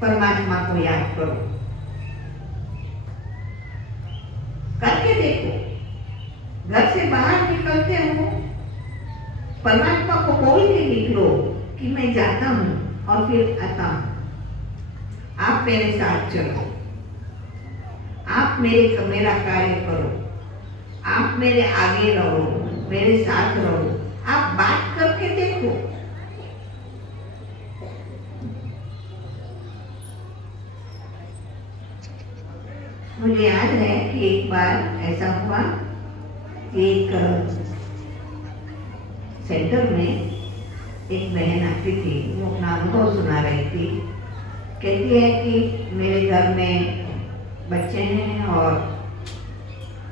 परमात्मा को याद करो, करके देखो। घर से बाहर निकलते हो, परमात्मा को बोल के निकलो कि मैं जाता हूं और फिर आता हूं, आप मेरे साथ चलो, आप मेरा कार्य करो, आप मेरे आगे रहो, मेरे साथ रहो, आप बात करके देखो। मुझे याद है कि एक बार ऐसा हुआ कि एक सेंटर में एक बहन आती थी, वो अपना अनुभव सुना रही थी। कहती है कि मेरे घर में बच्चे हैं और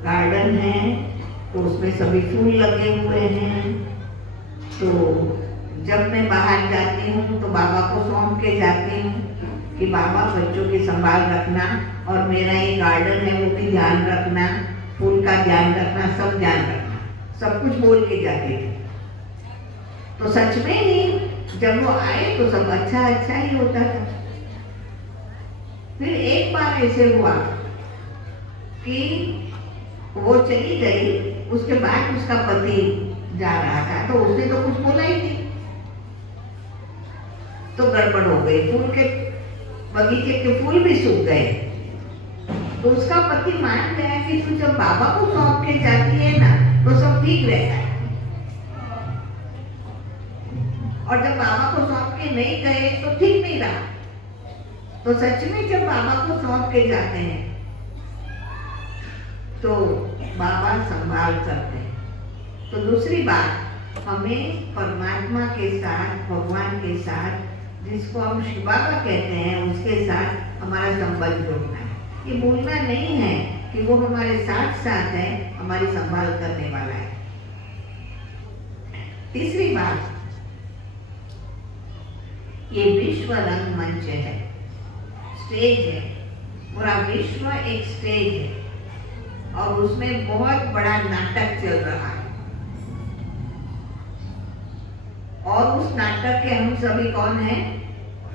गार्डन है, तो उसमें सभी फूल लगे हुए हैं। तो जब मैं बाहर जाती हूँ तो बाबा को सौंप के जाती हूँ कि बाबा बच्चों की संभाल रखना और मेरा ये गार्डन है वो भी ध्यान रखना, फूल का ध्यान रखना, सब ध्यान रखना, सब कुछ बोल के जाती थी। तो सच में ही जब वो आए तो सब अच्छा अच्छा ही होता था। फिर एक बार ऐसे हुआ कि वो चली गई, उसके बाद उसका पति जा रहा था, तो उसने तो कुछ बोला ही नहीं, तो गड़बड़ हो गई, फूल के बगीचे के फूल भी सूख गए। तो उसका पति मान गया कि तू जब बाबा को सौंप के जाती है ना तो सब ठीक रहता है, और जब बाबा को सौंप के नहीं गए तो ठीक नहीं रहा। तो सच में जब बाबा को सौंप के जाते हैं तो बाबा संभाल करते हैं। तो दूसरी बात, हमें परमात्मा के साथ, भगवान के साथ, जिसको हम शिव बाबा कहते हैं, उसके साथ हमारा संबंध जोड़ना है। ये भूलना नहीं है कि वो हमारे साथ साथ है, हमारी संभाल करने वाला है। तीसरी बात, ये विश्व रंगमंच है, स्टेज है, पूरा विश्व एक स्टेज है और उसमें बहुत बड़ा नाटक चल रहा है, और उस नाटक के हम सभी कौन हैं?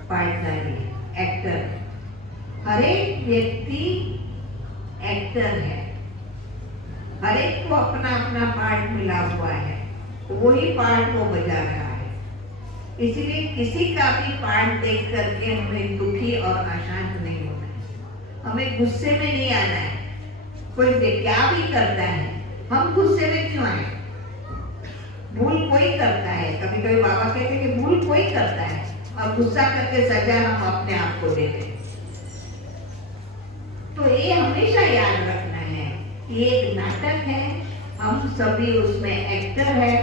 Partner, actor. हर एक व्यक्ति एक्टर है, हर एक को अपना अपना पार्ट मिला हुआ है, वही पार्ट वो बजा रहा है। इसलिए किसी का भी पार्ट देख करके हमें दुखी और अशांत नहीं होना है, हमें गुस्से में नहीं आना है। कोई क्या भी करता है, हम गुस्से में क्यों आए? भूल कोई करता है, कभी कभी बाबा कहते हैं कि भूल कोई करता है और गुस्सा करके सजा हम अपने आप को देते हैं। तो ये हमेशा याद रखना है कि ये एक नाटक है, हम सभी उसमें एक्टर है।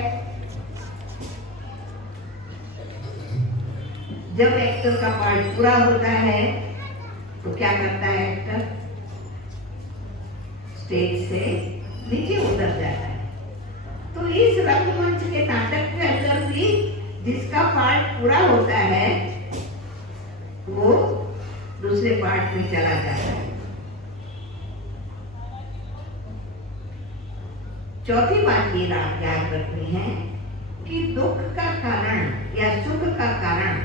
जब एक्टर का पार्ट पूरा होता है तो क्या करता है एक्टर? स्टेज से नीचे उतर जाता है। तो इस रंगमंच के नाटक के अंदर भी जिसका पार्ट पूरा होता है वो दूसरे पार्ट में चला जाता है। चौथी बात ये याद रखनी है कि दुख का कारण या सुख का कारण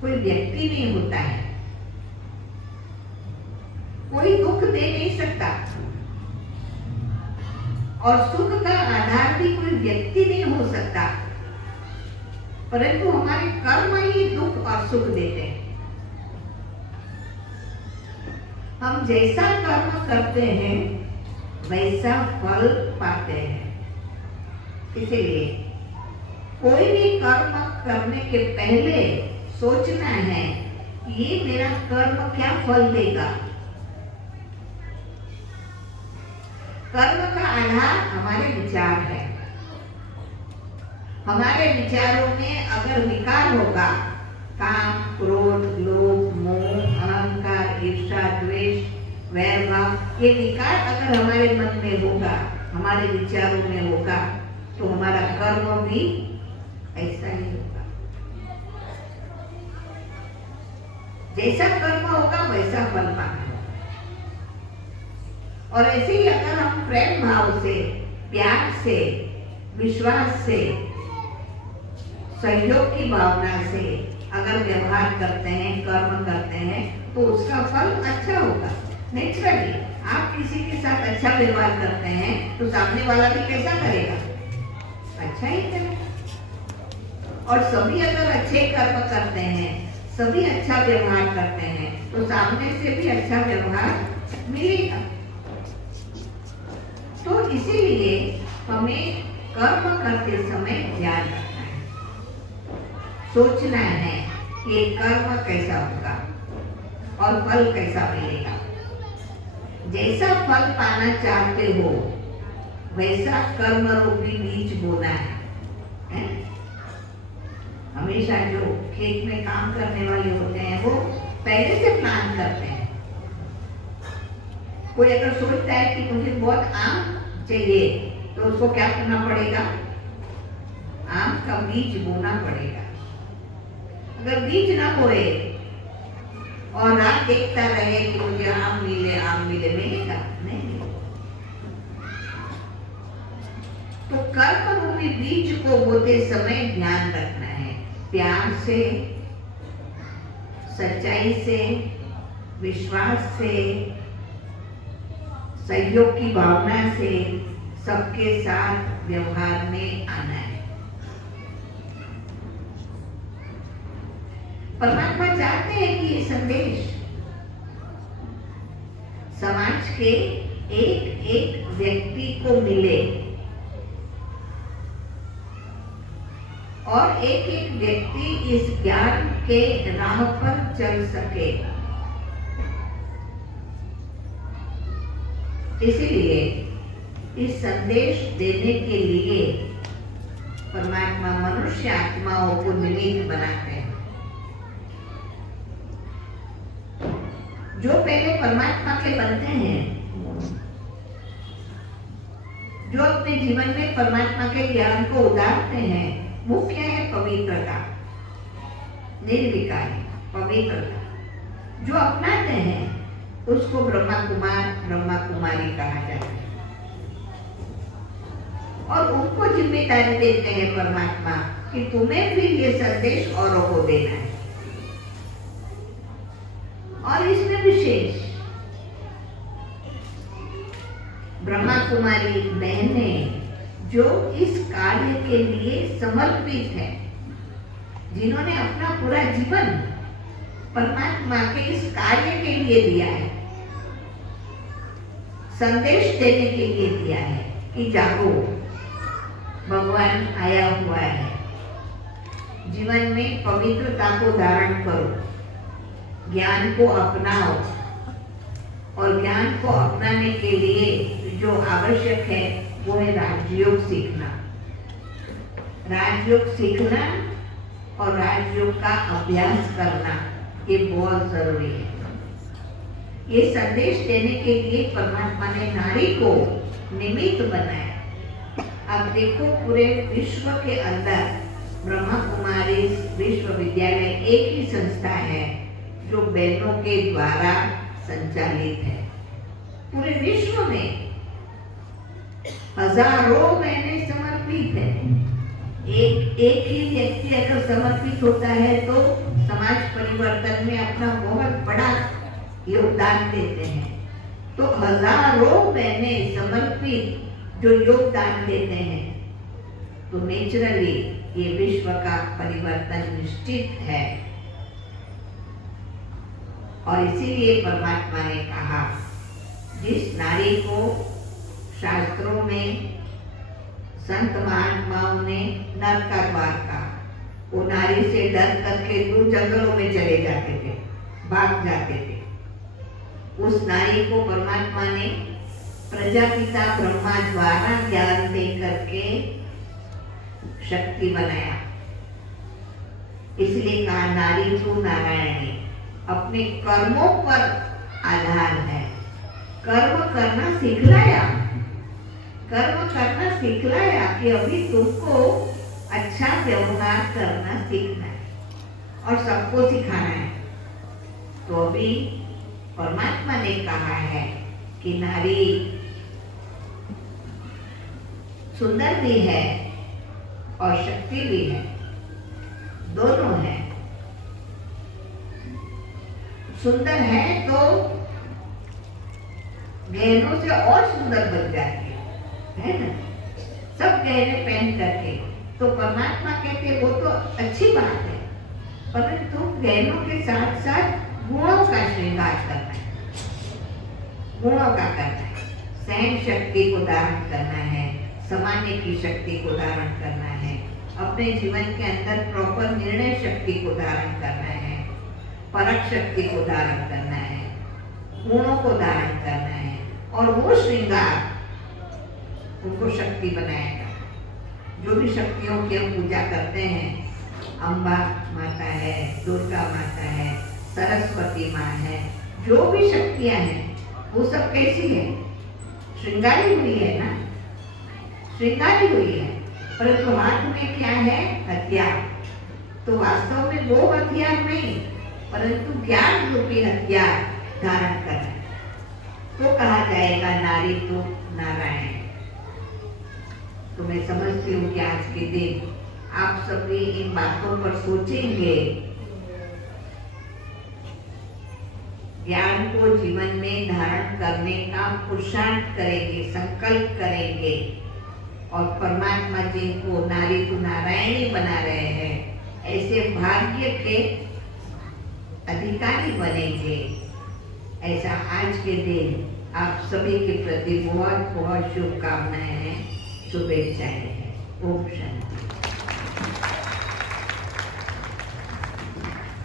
कोई व्यक्ति नहीं होता है, कोई दुख दे नहीं सकता, और सुख का आधार भी कोई व्यक्ति नहीं हो सकता, परंतु हमारे कर्म ही दुख और सुख देते हैं। हम जैसा कर्म करते हैं वैसा फल पाते हैं। इसीलिए कोई भी कर्म करने के पहले सोचना है ये मेरा कर्म क्या फल देगा। कर्म का आधार हमारे विचार है। हमारे विचारों में अगर विकार होगा, काम, क्रोध, लोभ, मोह, अहंकार, ईर्ष्या, द्वेष, वैर भाव, ये विकार अगर हमारे मन में होगा, हमारे विचारों में होगा, तो हमारा कर्म भी ऐसा ही होगा। जैसा कर्म होगा वैसा फल पाना। और ऐसे ही अगर हम प्रेम भाव से, प्यार से, विश्वास से, सहयोग की भावना से अगर व्यवहार करते हैं, कर्म करते हैं, तो उसका फल अच्छा होगा। नेचुरली आप किसी के साथ अच्छा व्यवहार करते हैं तो सामने वाला भी कैसा करेगा? अच्छा ही करेगा। और सभी अगर अच्छे कर्म करते हैं, सभी अच्छा व्यवहार करते हैं, तो सामने से भी अच्छा व्यवहार मिलेगा। तो इसीलिए हमें कर्म करते समय ध्यान रखना है, सोचना है कि कर्म कैसा होगा और फल कैसा मिलेगा। जैसा फल पाना चाहते हो वैसा कर्म रूपी बीज बोना है? हमेशा जो खेत में काम करने वाले होते हैं वो पहले से प्लान करते हैं। कोई अगर सोचता है कि मुझे बहुत आम चाहिए तो उसको क्या करना पड़ेगा? आम का बीज बोना पड़ेगा। अगर बीज ना बोए और रात देखता रहे कि मुझे आम मिले, मिलेगा नहीं। तो कर्म रूपी बीज को बोते समय ध्यान रखना है, प्यार से, सच्चाई से, विश्वास से, सहयोग की भावना से सबके साथ व्यवहार में आना है। परमात्मा चाहते हैं कि ये संदेश समाज के एक एक व्यक्ति को मिले और एक एक व्यक्ति इस ज्ञान के राह पर चल सके। इसलिए इस संदेश देने के लिए परमात्मा मनुष्य आत्माओं को निमित्त बनाते हैं। जो पहले परमात्मा के बनते हैं, जो अपने जीवन में परमात्मा के ज्ञान को उतारते हैं, मुख्य है पवित्रता, निर्विकारी पवित्रता। जो अपनाते हैं उसको ब्रह्मा कुमार, ब्रह्मा कुमारी कहा जाता है और उनको जिम्मेदारी देते हैं परमात्मा कि तुम्हें भी ये संदेश औरों को देना है। और इसमें विशेष ब्रह्मा कुमारी बहनें जो इस कार्य के लिए समर्पित है, जिन्होंने अपना पूरा जीवन परमात्मा के इस कार्य के लिए दिया है, संदेश देने के लिए दिया है कि जागो, भगवान आया हुआ है, जीवन में पवित्रता को धारण करो, ज्ञान को अपनाओ। और ज्ञान को अपनाने के लिए जो आवश्यक है वो है राजयोग सीखना। राजयोग सीखना और राजयोग का अभ्यास करना ये बहुत जरूरी है। ये संदेश देने के लिए परमात्मा ने नारी को निमित्त बनाया। अब देखो पूरे विश्व के अंदर ब्रह्मा कुमारी विश्वविद्यालय एक ही संस्था है जो बहनों के द्वारा संचालित है। पूरे विश्व में हजारों बहनें समर्पित है। एक ही व्यक्ति अगर समर्पित होता है तो समाज परिवर्तन में अपना बहुत बड़ा योगदान देते हैं। तो हजारों बहनें समर्पित जो योगदान देते हैं, तो नेचुरली ये विश्व का परिवर्तन निश्चित है। और इसीलिए परमात्मा ने कहा, जिस नारी को शास्त्रों में संत महात्माओं ने नर का द्वार कहा, वो नारी से डर करके दूर जंगलों में चले जाते थे, भाग जाते थे। उस नारी को परमात्मा ने प्रजापिता ब्रह्मा द्वारा ज्ञान दे करके शक्ति बनाया। इसलिए कहा नारी तू नारायणी, अपने कर्मों पर आधार है। कर्म करना सिखलाया, कर्म करना सिखलाया कि अभी तुमको अच्छा व्यवहार करना सीखना है और सबको सिखाना है। तो अभी परमात्मा ने कहा है कि नारी सुंदर भी है और शक्ति भी है, दोनों है। सुंदर है तो गहनों से और सुंदर बन जाती है ना। सब गहने पहन करके तो परमात्मा कहते वो तो अच्छी बात है, परंतु गहनों के साथ साथ गुणों का श्रृंगार करना है, गुणों का करना है। सहन शक्ति को धारण करना है, समाने की शक्ति को धारण करना है, अपने जीवन के अंदर प्रॉपर निर्णय शक्ति को धारण करना है, परख शक्ति को धारण करना है, गुणों को धारण करना है, और वो श्रृंगार उनको शक्ति बनाएगा। जो भी शक्तियों की हम पूजा करते हैं, अम्बा माता है, दुर्गा माता है, सरस्वती माँ है, जो भी शक्तियां हैं वो सब कैसी है? श्रृंगारी हुई है ना, श्रृंगारी हुई है। परंतु हाथ में क्या है? हथियार। तो वास्तव में वो हथियार नहीं, परंतु ज्ञान रूपी हथियार धारण करना, तो कहा जाएगा नारी तो नारायण। तो मैं समझती हूँ कि आज के दिन आप सभी इन बातों पर सोचेंगे, ज्ञान को जीवन में धारण करने का पुरुषार्थ करेंगे, संकल्प करेंगे, और परमात्मा जी को नारी तो नारायणी बना रहे हैं, ऐसे भाग्य के अधिकारी बनेंगे। ऐसा आज के दिन आप सभी के प्रति बहुत बहुत शुभकामनाएं हैं, शुभेच्छाएं हैं। ओम शांति।